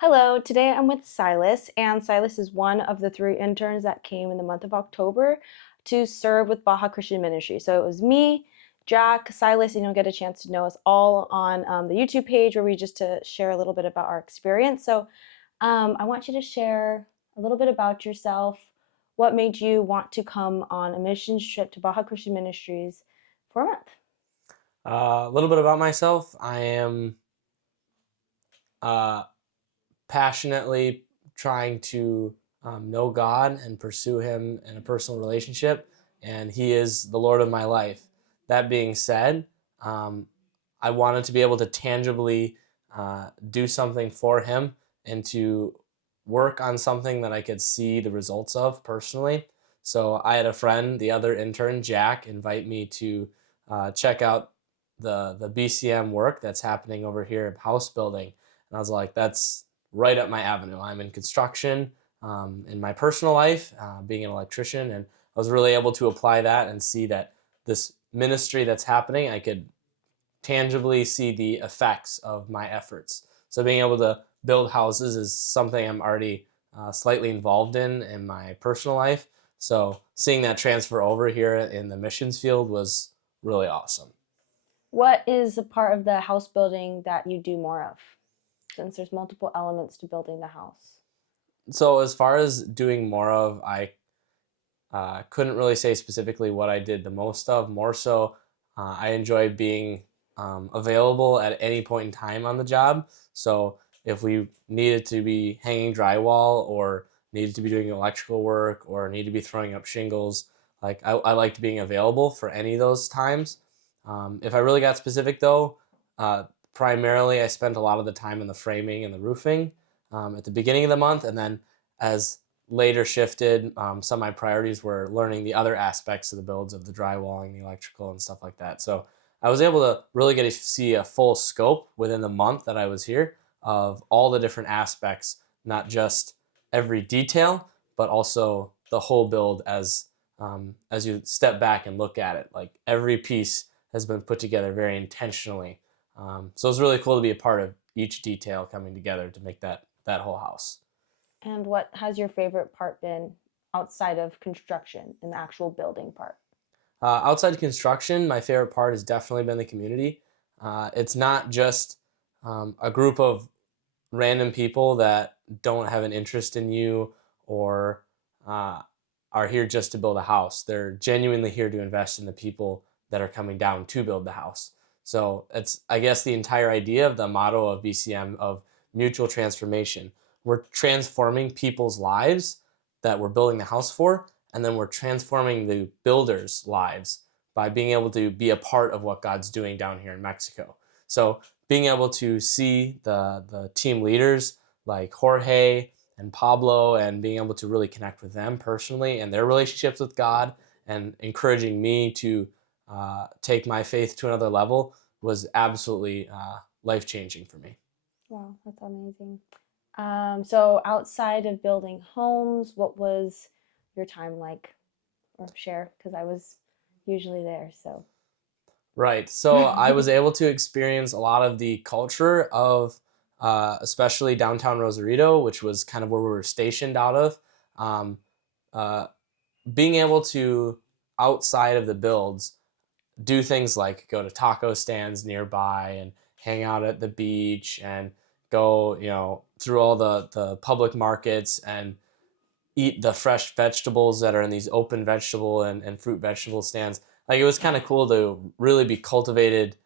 Hello, today I'm with Silas, and Silas is one of the three interns that came in the month of October to serve with Baja Christian Ministries. So it was me, Jack, Silas, and you'll get a chance to know us all on the YouTube page where we just to share a little bit about our experience. So I want you to share a little bit about yourself. What made you want to come on a missions trip to Baja Christian Ministries for a month? A little bit about myself. I am uh, passionately trying to know God and pursue Him in a personal relationship, and He is the Lord of my life. That being said, um, I wanted to be able to tangibly do something for Him and to work on something that I could see the results of personally. So I had a friend, the other intern, Jack, invite me to check out the BCM work that's happening over here at house building. And I was like, that's right up my avenue. I'm in construction in my personal life, being an electrician, and I was really able to apply that and see that this ministry that's happening, I could tangibly see the effects of my efforts. So being able to build houses is something I'm already slightly involved in my personal life. So seeing that transfer over here in the missions field was really awesome. What is the part of the house building that you do more of? Since there's multiple elements to building the house. So as far as doing more of, I couldn't really say specifically what I did the most of. More so, I enjoy being available at any point in time on the job. So if we needed to be hanging drywall or needed to be doing electrical work or need to be throwing up shingles, like I liked being available for any of those times. If I really got specific though, primarily I spent a lot of the time in the framing and the roofing at the beginning of the month, and then as later shifted, some of my priorities were learning the other aspects of the builds of the drywalling, the electrical, and stuff like that. So I was able to really get to see a full scope within the month that I was here of all the different aspects, not just every detail, but also the whole build as you step back and look at it. Like every piece has been put together very intentionally. So it's really cool to be a part of each detail coming together to make that whole house. And what has your favorite part been outside of construction in the actual building part? Outside of construction, my favorite part has definitely been the community. It's not just a group of random people that don't have an interest in you or uh, are here just to build a house. They're genuinely here to invest in the people that are coming down to build the house. So it's, I guess, the entire idea of the motto of BCM of mutual transformation. We're transforming people's lives that we're building the house for, and then we're transforming the builders' lives by being able to be a part of what God's doing down here in Mexico. So being able to see the team leaders like Jorge and Pablo and being able to really connect with them personally and their relationships with God and encouraging me to take my faith to another level was absolutely life changing for me. Wow, that's amazing. So outside of building homes, what was your time like? Or share, because I was usually there. So Right. So I was able to experience a lot of the culture of, especially downtown Rosarito, which was kind of where we were stationed out of. Um, uh, Being able to, outside of the builds, do things like go to taco stands nearby and hang out at the beach and go, through all the public markets and eat the fresh vegetables that are in these open vegetable and fruit vegetable stands. Like it was kind of cool to really be cultivated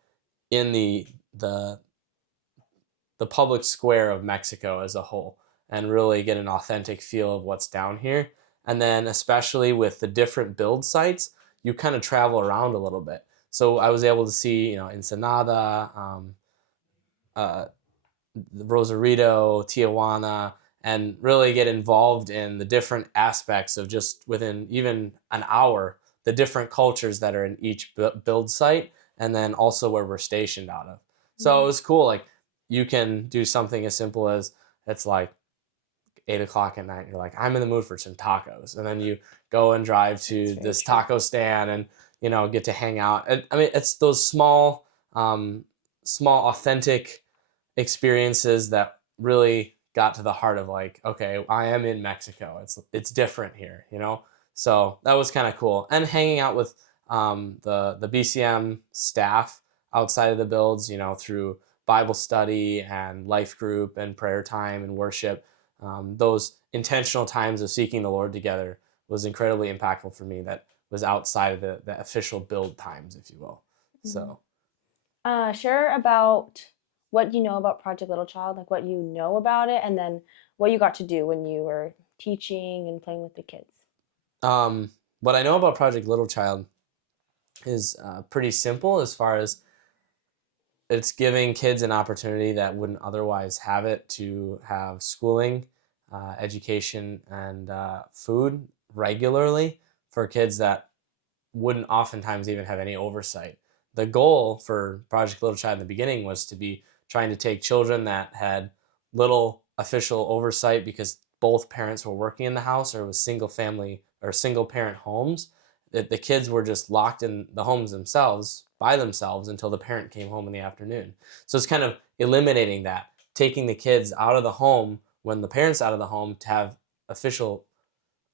in the the public square of Mexico as a whole and really get an authentic feel of what's down here. And then especially with the different build sites, you kind of travel around a little bit. So I was able to see, Ensenada, uh, Rosarito, Tijuana, and really get involved in the different aspects of just within even an hour, the different cultures that are in each build site, and then also where we're stationed out of. So it was cool. Like you can do something as simple as it's like 8 o'clock at night. You're like, I'm in the mood for some tacos, and then you go and drive to this true. taco stand and get to hang out. I mean, it's those small, small authentic experiences that really got to the heart of like, okay, I am in Mexico. It's different here, you know. So that was kind of cool, and hanging out with the BCM staff outside of the builds, you know, through Bible study and life group and prayer time and worship. Those intentional times of seeking the Lord together was incredibly impactful for me. That was outside of the official build times, if you will. So, Share about what you know about Project Little Child, like what you know about it, and then what you got to do when you were teaching and playing with the kids. what I know about Project Little Child is pretty simple as far as it's giving kids an opportunity that wouldn't otherwise have it to have schooling, education, and food regularly for kids that wouldn't oftentimes even have any oversight. The goal for Project Little Child in the beginning was to be trying to take children that had little official oversight because both parents were working in the house or it was single family or single parent homes. That the kids were just locked in the homes themselves by themselves until the parent came home in the afternoon. So it's kind of eliminating that, taking the kids out of the home when the parent's out of the home to have official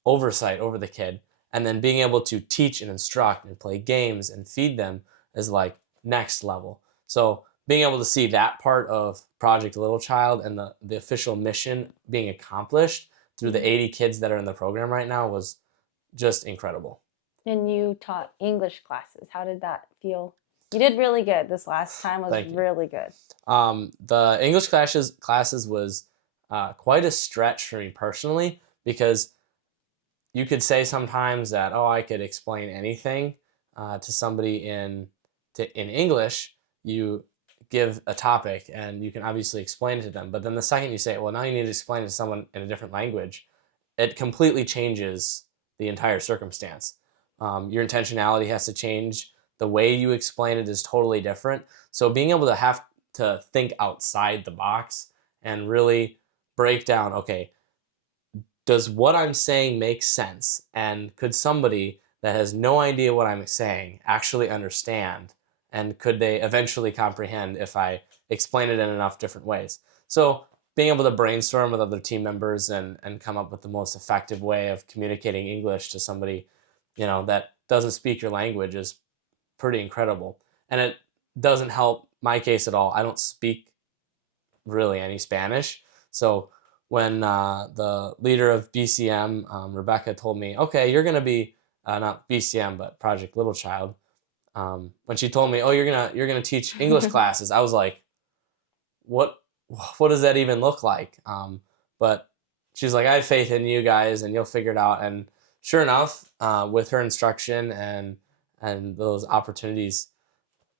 oversight over the kid, and then being able to teach and instruct and play games and feed them is like next level. So being able to see that part of Project Little Child and the official mission being accomplished through the 80 kids that are in the program right now was just incredible. And you taught English classes. How did that feel? You did really good. This last time was really good. The English classes was quite a stretch for me personally, because you could say sometimes that, oh, I could explain anything to somebody in English. You give a topic and you can obviously explain it to them, but then the second you say, well, now you need to explain it to someone in a different language, it completely changes the entire circumstance. Your intentionality has to change. The way you explain it is totally different. So being able to have to think outside the box and really break down, okay, does what I'm saying make sense? And could somebody that has no idea what I'm saying actually understand? And could they eventually comprehend if I explain it in enough different ways? So being able to brainstorm with other team members and come up with the most effective way of communicating English to somebody, you know, that doesn't speak your language is pretty incredible. And it doesn't help my case at all. I don't speak really any Spanish. So when the leader of BCM, Rebecca, told me, okay, you're going to be not BCM, but Project Little Child. When she told me, oh, you're gonna teach English classes, I was like, what does that even look like? But she's like, I have faith in you guys, and you'll figure it out. And sure enough, with her instruction and those opportunities,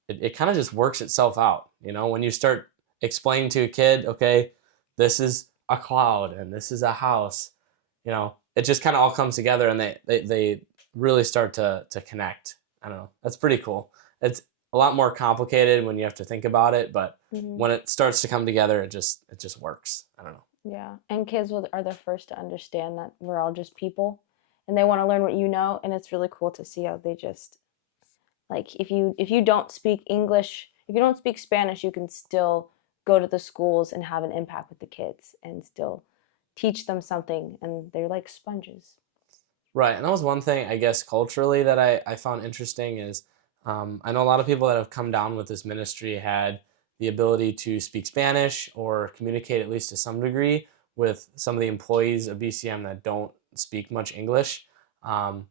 it kind of just works itself out. You know, when you start explaining to a kid, okay, this is a cloud and this is a house, you know, it just kind of all comes together, and they really start to connect. I don't know. That's pretty cool. It's a lot more complicated when you have to think about it, but when it starts to come together, it just works. I don't know. Yeah, and kids are the first to understand that we're all just people, and they want to learn what you know, and it's really cool to see how they just like if you don't speak English, if you don't speak Spanish, you can still go to the schools and have an impact with the kids and still teach them something, and they're like sponges. Right, and that was one thing, I guess, culturally that I found interesting is I know a lot of people that have come down with this ministry had the ability to speak Spanish or communicate at least to some degree with some of the employees of BCM that don't speak much English. Um,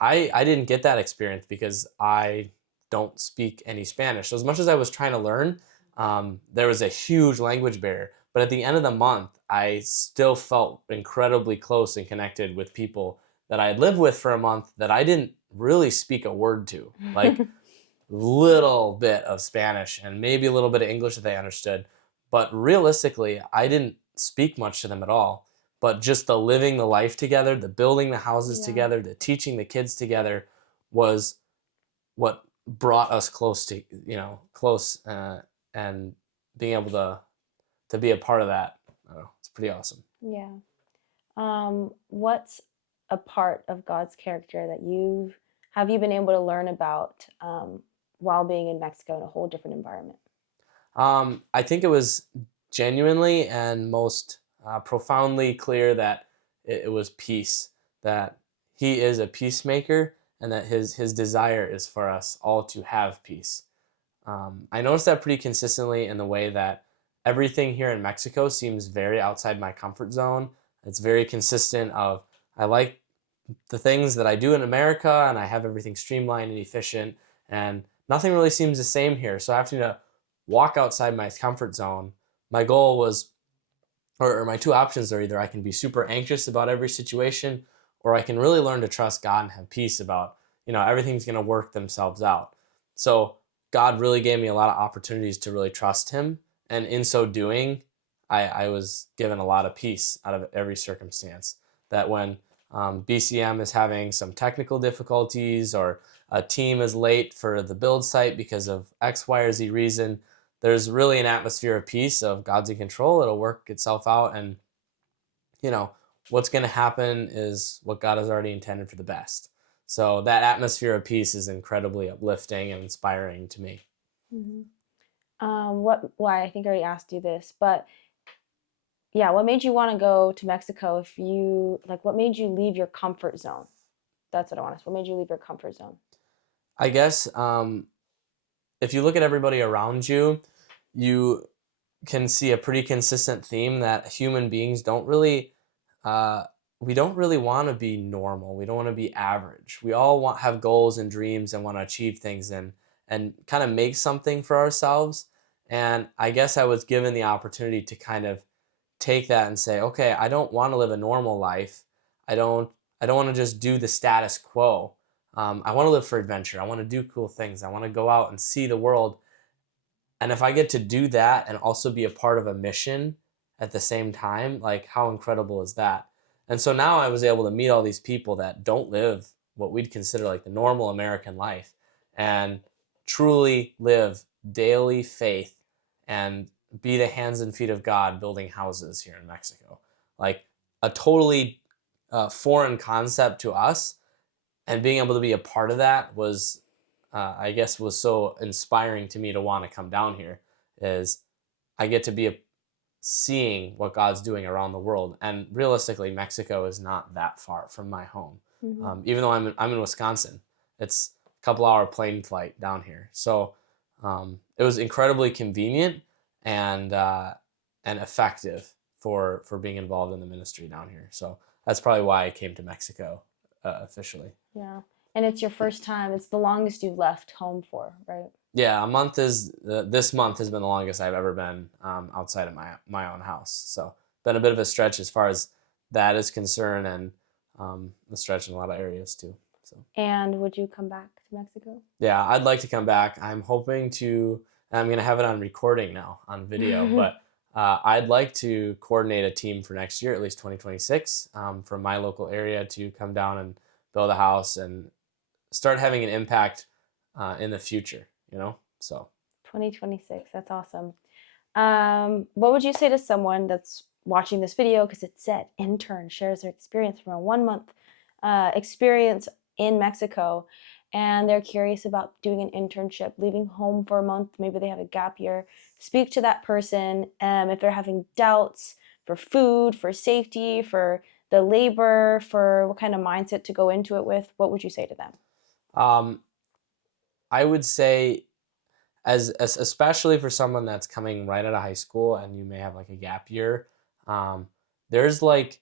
I didn't get that experience because I don't speak any Spanish. So as much as I was trying to learn, there was a huge language barrier. But at the end of the month, I still felt incredibly close and connected with people that I had lived with for a month that I didn't really speak a word to. Like little bit of Spanish and maybe a little bit of English that they understood. But realistically, I didn't speak much to them at all. But just the living the life together, the building the houses together, the teaching the kids together was what brought us close to, and being able to be a part of that. I don't know, it's pretty awesome. Yeah. What's a part of God's character that you been able to learn about while being in Mexico in a whole different environment? I think it was genuinely and most profoundly clear that it was peace, that he is a peacemaker, and that his desire is for us all to have peace. I noticed that pretty consistently in the way that everything here in Mexico seems very outside my comfort zone. It's very consistent of I like the things that I do in America, and I have everything streamlined and efficient, and nothing really seems the same here. So having to walk outside my comfort zone, my goal was, or my two options are either I can be super anxious about every situation, or I can really learn to trust God and have peace about, everything's going to work themselves out. So God really gave me a lot of opportunities to really trust him. And in so doing, I was given a lot of peace out of every circumstance. That when BCM is having some technical difficulties, or a team is late for the build site because of X, Y, or Z reason, there's really an atmosphere of peace of God's in control. It'll work itself out. And, what's going to happen is what God has already intended for the best. So that atmosphere of peace is incredibly uplifting and inspiring to me. Mm-hmm. Why, I think I already asked you this, but yeah, what made you want to go to Mexico? What made you leave your comfort zone? That's what I want to ask. What made you leave your comfort zone? I guess if you look at everybody around you, you can see a pretty consistent theme that human beings don't really, we don't really want to be normal. We don't want to be average. We all have goals and dreams and want to achieve things and kind of make something for ourselves. And I guess I was given the opportunity to kind of take that and say, okay, I don't want to live a normal life. I don't want to just do the status quo. I want to live for adventure. I want to do cool things. I want to go out and see the world. And if I get to do that and also be a part of a mission at the same time, like how incredible is that? And so now I was able to meet all these people that don't live what we'd consider like the normal American life, and truly live daily faith and be the hands and feet of God building houses here in Mexico. Like a totally foreign concept to us, and being able to be a part of that was, I guess, was so inspiring to me to want to come down here. Is I get to be seeing what God's doing around the world, and realistically, Mexico is not that far from my home. Mm-hmm. Even though I'm in Wisconsin, it's a couple hour plane flight down here. So it was incredibly convenient and effective for being involved in the ministry down here. So that's probably why I came to Mexico officially. Yeah. And it's your first time. It's the longest you've left home for, right? Yeah, this month has been the longest I've ever been outside of my own house. So been a bit of a stretch as far as that is concerned, and a stretch in a lot of areas too. So. And would you come back to Mexico? Yeah, I'd like to come back. I'm hoping to. I'm gonna have it on recording now on video, but I'd like to coordinate a team for next year, at least 2026, from my local area to come down and build a house and start having an impact in the future. So 2026. That's awesome. What would you say to someone that's watching this video, because it said intern shares their experience from a 1-month experience in Mexico, and they're curious about doing an internship, leaving home for a month, maybe they have a gap year. Speak to that person if they're having doubts for food, for safety, for the labor, for what kind of mindset to go into it with. What would you say to them? I would say, as especially for someone that's coming right out of high school and you may have like a gap year, there's like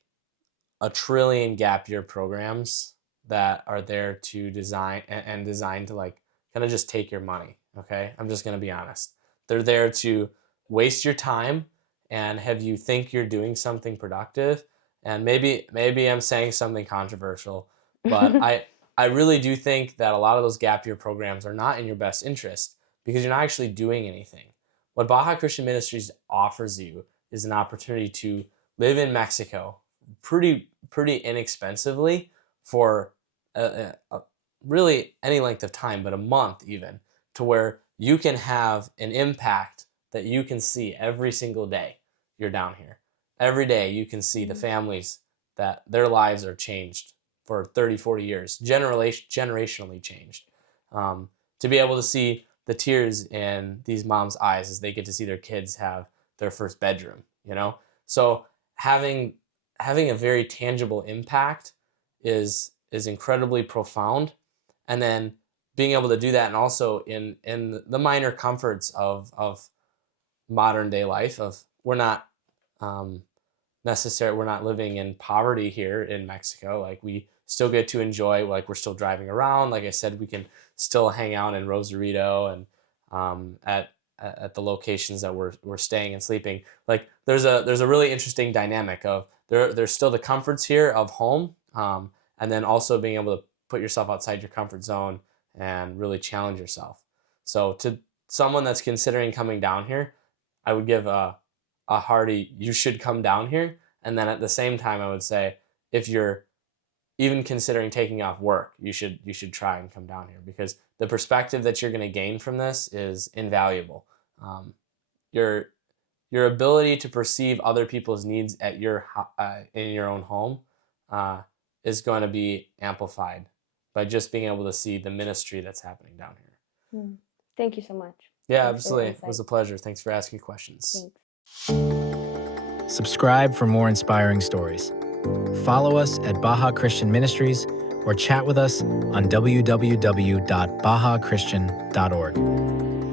a trillion gap year programs that are there to design and designed to like kind of just take your money. Okay, I'm just gonna be honest. They're there to waste your time and have you think you're doing something productive. And maybe I'm saying something controversial, but I really do think that a lot of those gap year programs are not in your best interest, because you're not actually doing anything. What Baja Christian Ministries offers you is an opportunity to live in Mexico pretty inexpensively for really any length of time, but a month even, to where you can have an impact that you can see every single day you're down here. Every day you can see the families that their lives are changed for 30, 40 years, generationally changed. To be able to see the tears in these moms' eyes as they get to see their kids have their first bedroom, So having a very tangible impact is incredibly profound. And then being able to do that, and also in the minor comforts of modern day life, of we're not we're not living in poverty here in Mexico. Like, we still get to enjoy, like, we're still driving around. Like I said, we can still hang out in Rosarito and at the locations that we're staying and sleeping. Like, there's a really interesting dynamic of there's still the comforts here of home, and then also being able to put yourself outside your comfort zone and really challenge yourself. So to someone that's considering coming down here, I would give a hearty, you should come down here. And then at the same time, I would say, if you're even considering taking off work, you should try and come down here, because the perspective that you're going to gain from this is invaluable. Your ability to perceive other people's needs at in your own home is going to be amplified by just being able to see the ministry that's happening down here. Thank you so much. Yeah, Thanks for the absolutely. It was insight. a pleasure. Thanks for asking questions. Thanks. Subscribe for more inspiring stories. Follow us at Baja Christian Ministries or chat with us on www.bajachristian.org.